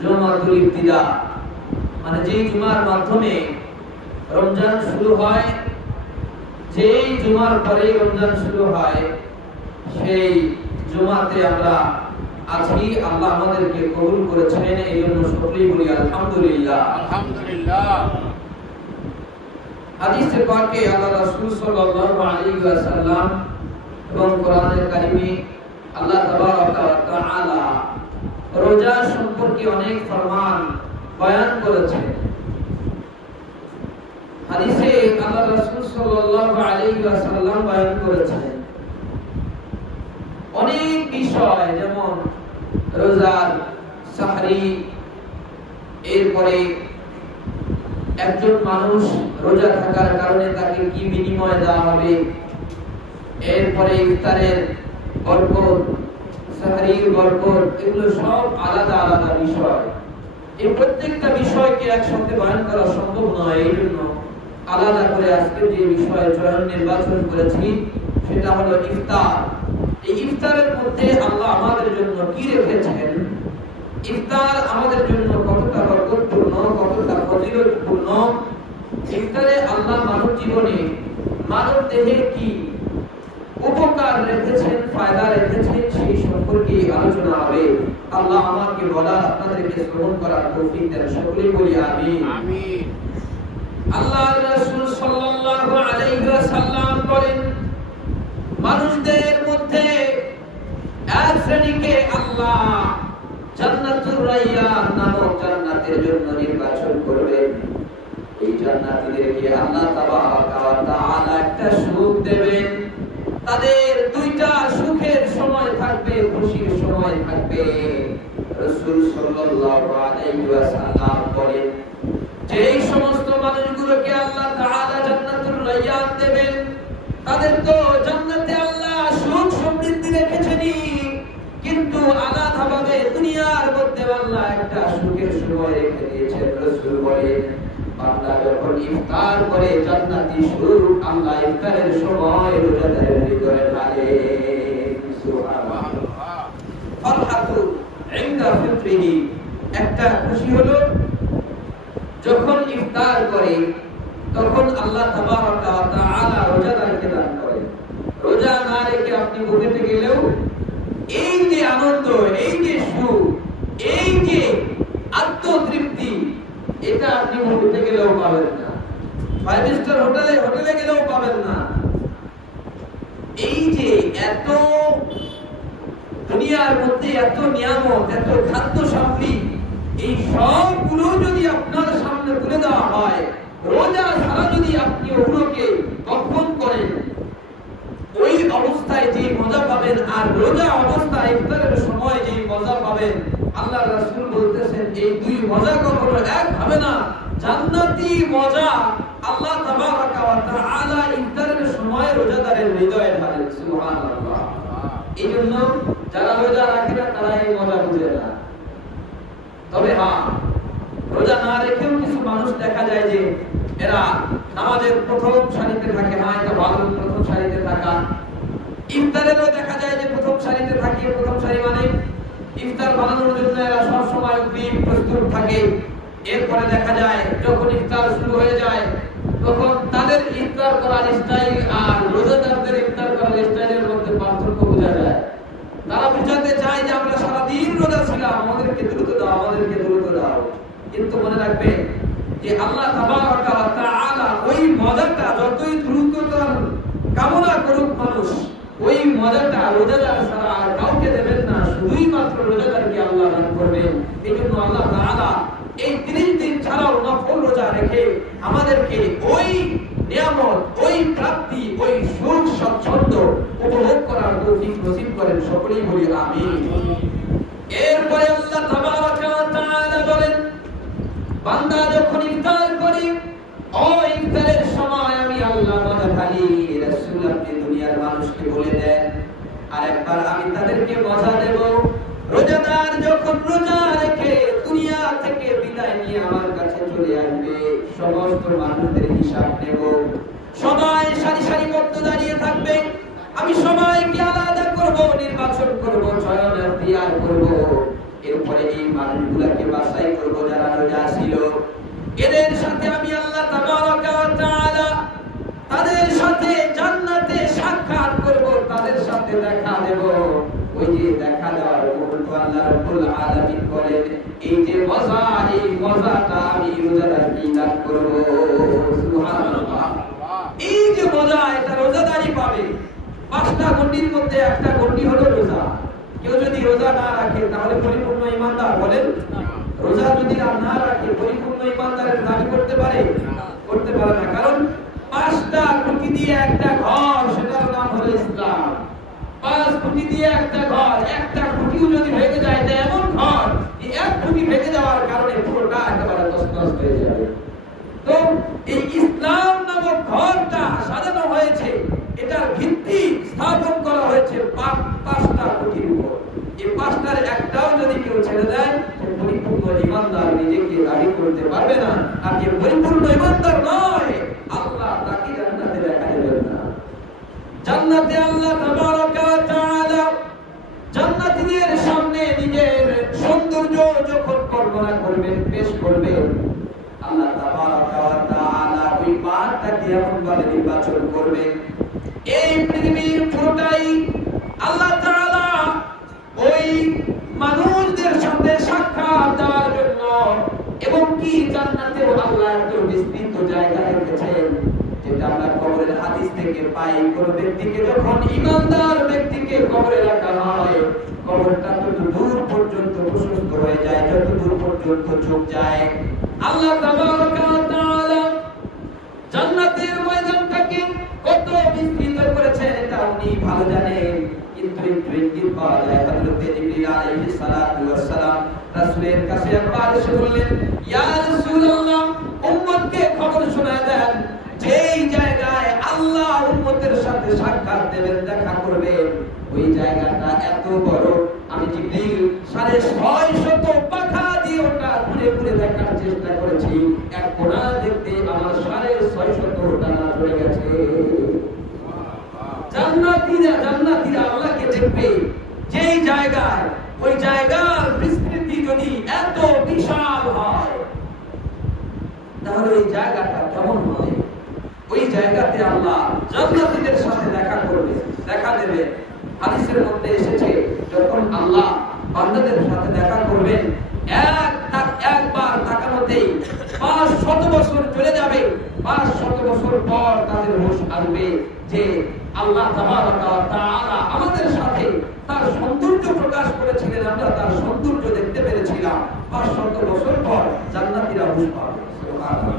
জুমাতুল ইবতিদা, মানে যে জুমার মাধ্যমে রমজান শুরু হয়, যেই জুমার পরে রমজান শুরু হয়, সেই জুমাতে আমরা আছি। আল্লাহ আমাদেরকে কবুল করেছেন, এই জন্য সকলেই বলি আলহামদুলিল্লাহ। আলহামদুলিল্লাহ। হাদিসে পাকে আল্লাহ রাসূল সাল্লাল্লাহু আলাইহি ওয়াসাল্লাম এবং কোরআনে কারিমে আল্লাহ তাবারাকা ওয়া তাআলা রোজা সম্পর্কে অনেক ফরমান বয়ান করেছেন। হাদিসে আল্লাহ রাসূল সাল্লাল্লাহু আলাইহি ওয়াসাল্লাম বয়ান করেছেন অনেক বিষয়, যেমন রোজার সাহরি, এরপরে একজন মানুষ রোজা থাকার কারণে তাকে কি বিনিময় দেওয়া হবে, এরপরে ইফতারের বরকত, সাহরির বরকত, এগুলো সব আলাদা আলাদা বিষয়। এই প্রত্যেকটা বিষয়কে একসাথে বয়ান করা সম্ভব নয়, এই জন্য আলাদা করে আজকে যে বিষয় চয়ন নির্বাচন করেছি সেটা হলো ইফতার। এই ইফতারের মধ্যে আল্লাহ আমাদের জন্য কি রেখেছেন, ইফতার আমাদের জন্য কতটা বরকতপূর্ণ, কতটা ফজিলতপূর্ণ, ইফতারে আল্লাহ মানব জীবনে, মানব দেহে কি উপকার রেখেছেন, ফায়দা রেখেছেন, সেই সম্পর্কে আলোচনা হবে। আল্লাহ আমাকে বলা, আপনাদেরকে শ্রবণ করার তৌফিক দেন, সকলেই বলি আমিন। আমিন। আল্লাহর রাসূল সাল্লাল্লাহু আলাইহি ওয়াসাল্লাম বলেন, মানুষদের মধ্যে এক শ্রেণীকে আল্লাহ জান্নাতুর রায়্যান নামক জান্নাতের জন্য নির্বাচন করবেন। এই জান্নাতীদেরকে আল্লাহ তাবারাকা ওয়া তাআলা একটা সুখ দেবেন। তাদের দুইটা সুখের সময় থাকবে, খুশির সময় থাকবে। রাসূল সাল্লাল্লাহু আলাইহি ওয়াসাল্লাম বলেন, যেই সমস্ত মানুষগুলোকে আল্লাহ তাআলা জান্নাতুর রায়্যান দেবেন, তাদের তো জান্নাতে আল্লাহ সুখ সমৃদ্ধি রেখেছেনই, কিন্তু আলাদাভাবে দুনিয়ার মধ্যে আল্লাহ একটা সুখের সময় রেখে দিয়েছেন। রাসূল বলেন, বান্দা যখন ইফতার করে জান্নাতি সুখ আল্লাহ ইফতারের সময় রোজাদারের হৃদয়ে ঢালে। সুবহানাল্লাহ। ফারহাতু ইনদা ফিত্রিহি, একটা খুশি হলো যখন ইফতার করে, তখন আল্লাহ তাবারাকা ওয়া তাআলা রোজাদারকে দান করেন। রোজা না রেখে আপনি বুকেতে গেলেও এই যে আনন্দ, এই যে সুখ, এই যে আত্মতৃপ্তি, এটা আপনি বুকেতে গেলেও পাবেন না, 5 স্টার হোটেলে গেলেও পাবেন না। এই যে এত দুনিয়ার মধ্যে এত নিয়ামত, এত খাদ্য সামগ্রী, এই সবগুলো যদি আপনার সামনে তুলে দেওয়া হয়, রোজা ছাড়া যদি আপনি ওগুলোকে ভক্ষণ করেন, ওই অবস্থায় যে মজা পাবেন আর রোজা অবস্থায় ইফতারের সময় যে মজা পাবেন, আল্লাহ রাসূল বলতেছেন এই দুই মজা কখনো এক হবে না। জান্নাতি মজা আল্লাহ তাবারাকা ওয়া তাআলা ইফতারের সময় রোজাদারের হৃদয়ে ঢালেন। সুবহানাল্লাহ। এইজন্য যারা রোজা রাখে না তারা এই মজা বুঝে না। তবে হ্যাঁ, রোজা না রেখেও কিছু মানুষ দেখা যায় যে এরা নামাজের প্রথম সারিতে থাকে। হ্যাঁ, এটা ভালো, প্রথম সারিতে থাকা। ইফতারেরও দেখা যায় যে প্রথম সারিতে থাকে। প্রথম সারি মানে ইফতার বানানোর জন্য এরা সব সময় প্রস্তুত থাকে। এরপরে দেখা যায় যখন ইফতার শুরু হয়ে যায়, তখন তাদের ইফতার করার স্টাইল আর রোজাদারদের ইফতার করার স্টাইলের মধ্যে পার্থক্য বোঝা যায়। তারা বুঝাতে চায় যে আমরা সারাদিন রোজা ছিলাম, আমাদেরকে দ্রুত দাও, আমাদেরকে দ্রুত দাও। কিন্তু মনে রাখবে যে আল্লাহ তাবারাকা ওয়া তাআলা ওই মজাটা যতই দ্রুততা কামনা করুক মানুষ, ওই মজাটা রোজাদার ছাড়া আর কাউকে দেবেন না, শুধুই মাত্র রোজাদারকে আল্লাহ দান করবেন। এইজন্য আল্লাহ তাআলা এই 30 দিন ছাড়াও নফল রোজা রেখে আমাদেরকে ওই নিয়ামত, ওই প্রাপ্তি, ওই সুখ স্বচ্ছন্দ উপভোগ করার তৌফিক নসিব করেন। সকলেই বলি আমিন। এরপরে আল্লাহ তাবারাকা ওয়া তাআলা বলেন, বান্দা যখন ইফতার করে, ওই ইফতারের সময় আমি আল্লাহ মজা ঢালি। রাসূল আপনি দুনিয়ার মানুষকে বলে দেন, আরেকবার আমি তাদেরকে মজা দেব। রোজাদার যখন রোজা রেখে দুনিয়া থেকে বিদায় নিয়ে আমার কাছে চলে আসবে, সমস্ত মানুষদের হিসাব নেব। সবাই সারি সারি বদ্ধ দাঁড়িয়ে থাকবে, আমি সবাইকে আলাদা করব, নির্বাচন করব, চয়ন এখতিয়ার করব। এরপরে এই মানুষগুলোকে বাছাই করব যারা রোজা ছিল, এদের সাথে আমি আল্লাহ তাবারাকা ওয়া তাআলা তাদের সাথে জান্নাতে সাক্ষাৎ করব, তাদের সাথে দেখা দেব। ওই যে দেখা দেওয়ার মুহূর্ত আল্লাহ রাব্বুল আলামিন বলেন, এই যে মজা, এই মজাটা আমি রোজাদারকে দান করব। সুবহানাল্লাহ। এই যে মজা, এটা রোজাদারই পাবে। 5টা গণ্ডির মধ্যে একটা গণ্ডি হলো রোজা। কেউ যদি রোজা না রাখে তাহলে পরিপূর্ণ ঈমানদার বলেন? রোজা যদি না রাখে পরিপূর্ণ ঈমানদারের দাবি করতে পারে? করতে পারে না। কারণ 5টা খুঁটি দিয়ে একটা ঘর, সেটার নাম হলো ইসলাম। 5 খুঁটি দিয়ে একটা ঘর, একটা খুঁটিও যদি ভেঙে যায়, এটা এমন ঘর, এই এক খুঁটি ভেঙে যাওয়ার কারণে পুরোটা একেবারে তছনছ হয়ে যাবে। তো এই ইসলাম নামক ঘরটা সাজানো হয়েছে, এটার ভিত্তি স্থাপন করা হয়েছে 5টা খুঁটির উপর। এই 5টার একটাও যদি কেউ ছেড়ে দেয়, পরিপূর্ণ ঈমানদার নিজেকে দাবি করতে পারবে না। আর যে পরিপূর্ণ ঈমানদার নয়, আল্লাহ তাকে জান্নাতে দেখা দেবেন না। জান্নাতে আল্লাহ তাবারাকা ওয়া তাআলা জান্নাতীদের সামনে নিজের সৌন্দর্য যখন বর্ণনা করবেন, পেশ করবেন, আল্লাহ তাবারাকা ওয়া তাআলা ওই মাঠটাকে এমন ভাবে নির্বাচন করবেন, এই পৃথিবীর পুরোটাই আল্লাহ তাআলা ওই মানুষদের সাথে সাক্ষাৎ দেওয়ার জন্য, এবং কি জান্নাতেও আল্লাহ এত বিস্তৃত জায়গা রেখেছেন, যেটা আমরা কবরের হাদিস থেকে পাই। কোন ব্যক্তিকে যখন ঈমানদার ব্যক্তিকে কবরে রাখা হয়, কবরটা তত দূর পর্যন্ত প্রশস্ত হয়ে যায়, যত দূর পর্যন্ত চোখ যায়। আল্লাহ তাবারাকা ওয়া তাআলা জান্নাতের ময়দানটাকে কত বিস্তৃত করেছেন এটা উনি ভালো জানেন। কিন্তু একটু ইঙ্গিত পাওয়া যায়। হযরত জিবরিল আলাইহিস সালাতু ওয়াস সালাম রাসূলের কাছে একবার এসে বললেন, ইয়া রাসূলুল্লাহ, উম্মতকে খবর শোনায় দেন, যেই জায়গায় আল্লাহ উম্মতের সাথে সাক্ষাৎ দেবেন, দেখা করবেন, ওই জায়গাটা এত বড়, আমি জিবরিল 650 পাখা দিয়ে ওটা ঘুরে ঘুরে দেখার চেষ্টা করেছি, এক কোণা দেখতে আমার 650 টানা চলে গেছে। জান্নাতীরা আল্লাহকে দেখবে যেই জায়গায়, ওই জায়গার বিস্তৃতি যদি এত বিশাল হয়, তাহলে ওই জায়গাটা কেমন হবে? ওই জায়গাতে আল্লাহ জান্নাতীদের সাথে দেখা করবে, দেখা দেবে। হাদিসের মধ্যে এসেছে, যখন আল্লাহ বান্দাদের সাথে দেখা করবেন, একবার তাকানোতেই 500 বছর চলে যাবে। 500 বছর পর তাদের হুঁশ আসবে যে আল্লাহ তাবারাকা ওয়া তাআলা আমাদের সাথে তার সৌন্দর্য প্রকাশ করেছিলেন, আমরা তার সৌন্দর্য দেখতে পেরেছিলাম। 500 বছর পর জান্নাতীরা হুঁশ পাবে। সুবহানাল্লাহ।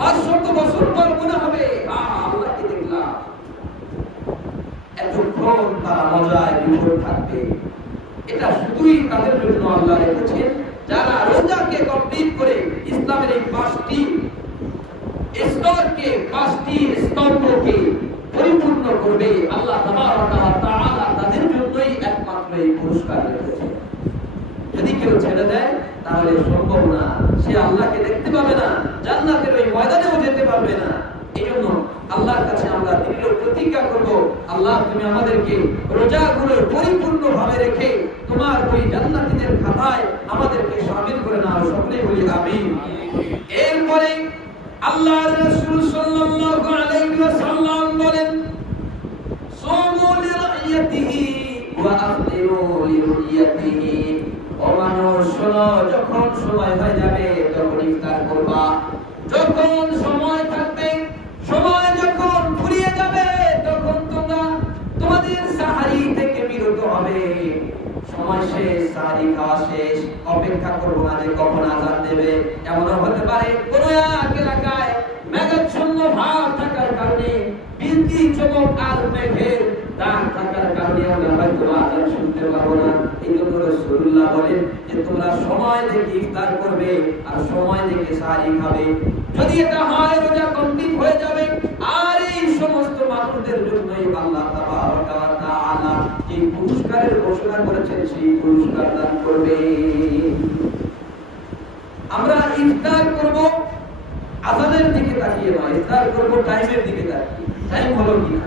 500 বছর পর মনে হবে, আল্লাহকে দেখলাম। এতক্ষণ তারা মজায় বিভোর থাকবে। এটা শুধুই তাদের জন্য আল্লাহ রেখেছেন যারা রোজাকে কমপ্লিট করে ইসলামের এই 5টি স্তরকে, 5টি স্তম্ভকে পরিপূর্ণ করবে। আল্লাহ তাবারাকা ওয়া তাআলা তাদের জন্যই একমাত্র এই পুরস্কার রেখেছেন। যদি কেউ ছেড়ে দেয় তাহলে সম্ভব না, সে আল্লাহকে দেখতে পাবে না, জান্নাতের ওই ময়দানেও যেতে পারবে না। এইজন্য আল্লাহর কাছে আমরা দৃঢ় প্রতিজ্ঞা করব, আল্লাহ তুমি আমাদেরকে রোজাগুলো পরিপূর্ণভাবে রেখে তোমার ওই জান্নাতীদের খাতায় আমাদেরকে শামিল করে নাও। সকলেই বলি আমিন। এরপরে আল্লাহর রাসূল সাল্লাল্লাহু আলাইহি ওয়াসাল্লাম বলেন, সুমু লিরাইয়াতিহি ওয়া আফতিরু লিরুইয়াতিহি। ও মানুষ শোনো, যখন সময় হয়ে যাবে তখন ইফতার করবা, যখন সময় থাকবে, সময় যখন ফুরিয়ে যাবে তখন তোমরা তোমাদের সাহারি থেকে বিরত হবে। সময় শেষ, সাহারি খাওয়া শেষ, অপেক্ষা করবো না যে কখন আযান দেবে। এমনও হতে পারে কোন এক এলাকায় মেঘাচ্ছন্ন ভাব থাকার কারণে, বিদ্যুৎ চমক আর মেঘের দাগ থাকার কারণে আমরা হয়তো আযান শুনতে পাবো না। এই জন্য রাসূলুল্লাহ বলেন যে তোমরা সময় দেখে ইফতার করবে আর সময় দেখে সাহারি খাবে। যদি এটা হয়, রোজা কমপ্লিট হয়ে যাবে। আর এই সমস্ত মানুষদের জন্যই আল্লাহ তাবারাকা ওয়া তাআলা যে পুরস্কারের ঘোষণা করেছেন, সেই পুরস্কার দান করবে। আমরা ইফতার করব আযানের দিকে তাকিয়ে নয়, ইফতার করব টাইমের দিকে তাকিয়ে। টাইম হলো কিনা,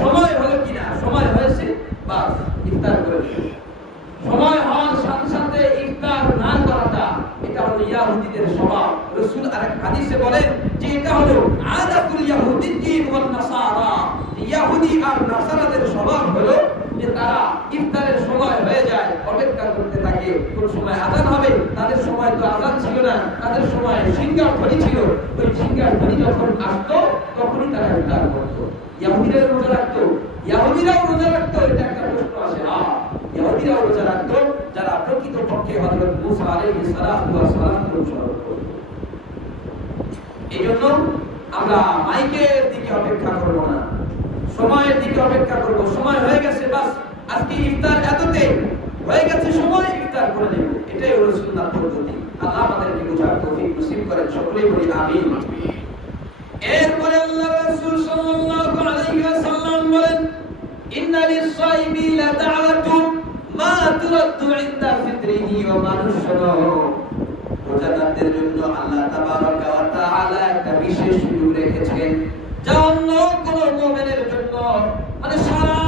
সময় হলো কিনা, সময় হয়েছে বাস ইফতার করে দেব। আর নাসারাদের স্বভাব হলো যে তারা ইফতারের সময় হয়ে যায় অপেক্ষা করতে থাকে, কোন সময় আযান হবে। তাদের সময় তো আযান ছিল না, তাদের সময় সিঙ্গার ধ্বনি ছিল। ওই সিঙ্গার ধ্বনি যখন আসতো তখনই তারা ইফতার করতো। ইহুদিরা রোজা রাখতো, ইহুদিরাও রোজা রাখতো। এটা একটা প্রশ্ন আসে, হ্যাঁ ইহুদিরাও রোজা রাখতো যারা প্রকৃতপক্ষে হযরত মুসা আলাইহিস সালাতু ওয়াস সালামকে অনুসরণ করত। এইজন্য আমরা মাইকের দিকে অপেক্ষা করব না, সময়ের দিকে অপেক্ষা করব। সময় হয়ে গেছে, বাস আজকে ইফতার এততে হয়ে গেছে, সময় ইফতার করে নেব, এটাই হলো সুন্নাত পদ্ধতি। আল্লাহ আমাদেরকে বুঝার তৌফিক নসিব করেন, সকলেই বলি আমিন। এরপরে আল্লাহ রাসূল সাল্লাল্লাহু আলাইহি ওয়াসাল্লাম বলেন, ইন্না লিস-সাইমি লাদা'ওয়াতুন মা তুরাদ্দু ইনদা ফিতরিহি ওয়া মা নুশরাহু। রোজাদারদের জন্য আল্লাহ তাবারাকা ওয়া তাআলা একটা বিশেষ সুযোগ রেখেছেন, যা অন্য কোন মুমিনের জন্য, মানে সারা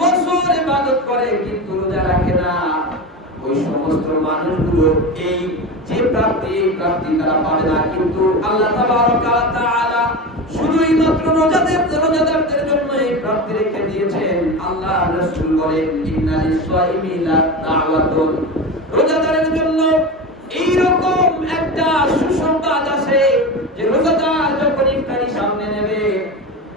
বছর ইবাদত করে কিন্তু রোজা রাখে না, ওই সমস্ত মানুষগুলো এই যে প্রাপ্তি, এই প্রাপ্তি তারা পাবে না। কিন্তু আল্লাহ তাবারাকা ওয়া তাআলা শুধুই মাত্র রোজাদারদের জন্য এই প্রাপ্তি রেখে দিয়েছেন। আল্লাহ রাসূল বলেন, ইন্না লিস-সাইমি লাদা'ওয়াতুন, রোজাদারের জন্য এইরকম একটা সুসংবাদ আছে যে রোজাদার যখন ইফতারি সামনে নেবে,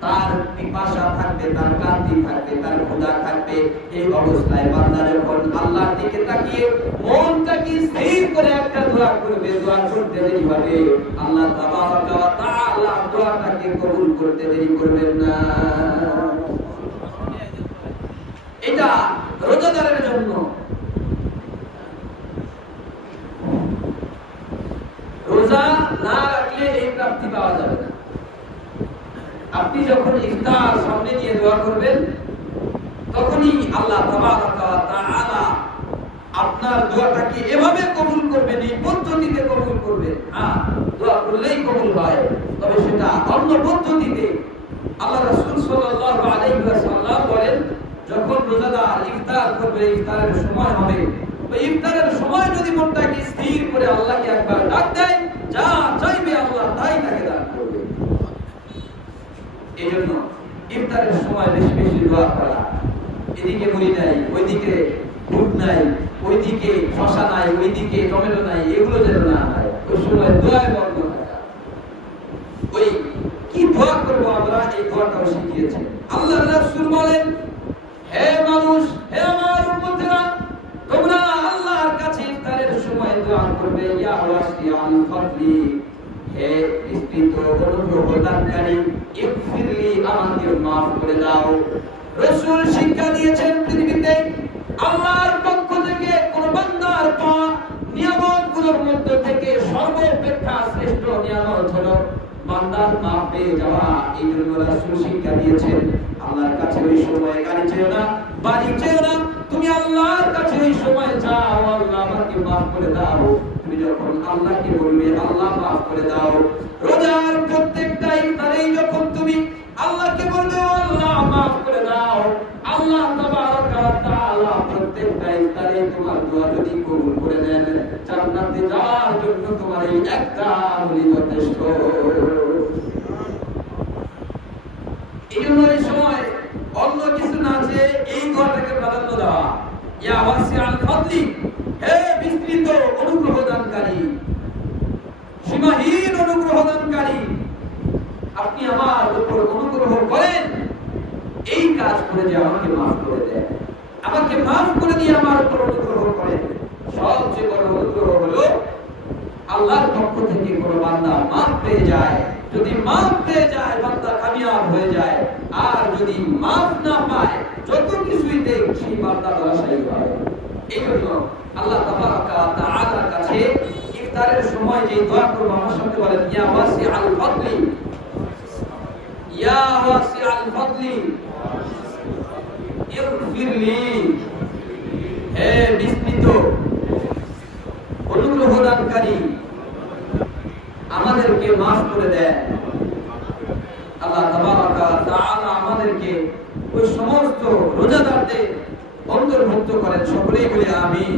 তার পিপাসা থাকবে, তার ক্লান্তি থাকবে, তার ক্ষুধা থাকবে। এই অবস্থায় বান্দা যখন আল্লাহর দিকে তাকিয়ে মনটাকে স্থির করে একটা দোয়া করবে, দোয়া করতে দেরি হবে, আল্লাহ তাবারাকা ওয়া তাআলা দোয়াটাকে কবুল করতে দেরি করবেন না। এটা রোজাদারের জন্য। রোজা না রাখলে এই প্রাপ্তি পাওয়া যাবে না। আপনি যখন ইফতার সামনে নিয়ে দোয়া করবেন, তখনই আল্লাহ তাবারাকা ওয়া তাআলা আপনার দোয়াটাকে এভাবে কবুল করবেন, এই পদ্ধতিতে কবুল করবেন। হ্যাঁ, দোয়া করলেই কবুল হয়, তবে সেটা অন্য পদ্ধতিতে। আল্লাহ রাসূল সাল্লাল্লাহু আলাইহি ওয়াসাল্লাম বলেন, যখন রোজাদার ইফতার করবে, ইফতারের সময় হবে, ওই ইফতারের সময় যদি মনটাকে স্থির করে আল্লাহকে একবার ডাক দেয়, যা চাইবে আল্লাহ তাই তাকে দান করবে। এইজন্য ইফতারের সময় বেশি বেশি দোয়া করা, এদিকে মুড়ি নাই, ওইদিকে দুধ নাই, ওইদিকে শসা নাই, ওইদিকে টমেটো নাই, এগুলো যেন না হয়। ওই সময় দোয়ায় মগ্ন থাকা। ওই কি দোয়া করবো আমরা, এই দোয়াটাও শিখিয়েছেন। আল্লাহ রাসূল বলেন, হে মানুষ, হে আমার উম্মতেরা, তোমরা আল্লাহর কাছে ইফতারের সময় দোয়া করবে, ইয়া ওয়াসিআল ফাদলি, হে বিস্তৃত অনুগ্রহ দানকারী, ইগফিরলি, আমাকে মাফ করে দাও। রাসূল শিক্ষা দিয়েছেন, পৃথিবীতে আল্লাহর পক্ষ থেকে কোন বান্দার পাওয়া নিয়ামতগুলোর মধ্যে থেকে সর্বাপেক্ষা শ্রেষ্ঠ নিয়ামত হলো বান্দার মাফ পেয়ে যাওয়া। এই জন্য রাসূল শিক্ষা দিয়েছেন, আল্লাহর কাছে ওই সময় গাড়ি চেও না, বাড়ি চেও না, তুমি আল্লাহর কাছে ওই সময় যাও, আল্লাহ আমাকে মাফ করে দাও। তুমি যখন আল্লাহকে বলবে, আল্লাহ মাফ করে দাও, রোজার প্রত্যেকটা ইফতারেই যখন তুমি আল্লাহকে বলবে, আল্লাহ মাফ করে দাও, আল্লাহ তাবারাকা ওয়া তাআলা প্রত্যেকটা ইফতারে তোমার দোয়া যদি কবুল করে নেন, জান্নাতে যাওয়ার জন্য তোমার এই একটা আমলই যথেষ্ট। এই জন্য এই সময় অন্য কিছু না চেয়ে এই দোয়াটাকে প্রাধান্য দেওয়া। ইয়া ওয়াসিআল ফাদলি, হে বিস্তৃত অনুগ্রহ দানকারী, সীমাহীন অনুগ্রহ দানকারী, আপনি আমার উপর অনুগ্রহ করেন, এই কাজ করে যে আমাকে মাফ করে দেন, আমাকে মাফ করে দিয়ে আমার উপর অনুগ্রহ করেন। সবচেয়ে বড় অনুগ্রহ হলো আল্লাহর পক্ষ থেকে কোনো বান্দা মাফ পেয়ে যায়। যদি মাফ পেয়ে যায়, বান্দা কামিয়াব হয়ে যায়। আর যদি মাফ না পায়, যত কিছুই দেখ সেই বান্দা ধরাশায়ী হয়। এই জন্য আল্লাহ তাবারাকা ওয়া তাআলার কাছে ইফতারের সময় যে দোয়া করব, আমার সাথে বলেন, ইয়া ওয়াসিআল ফাদলি, ইয়া ওয়াসিআল ফাদলি ইগফিরলি, হে বিস্তৃত অনুগ্রহ দানকারী, আমাদেরকে মাফ করে দেন। আল্লাহ তাবারাকা ওয়া তাআলা আমাদেরকে ওই সমস্ত রোজাদারদের অন্তর্ভুক্ত করেন, সকলেই বলি আমিন।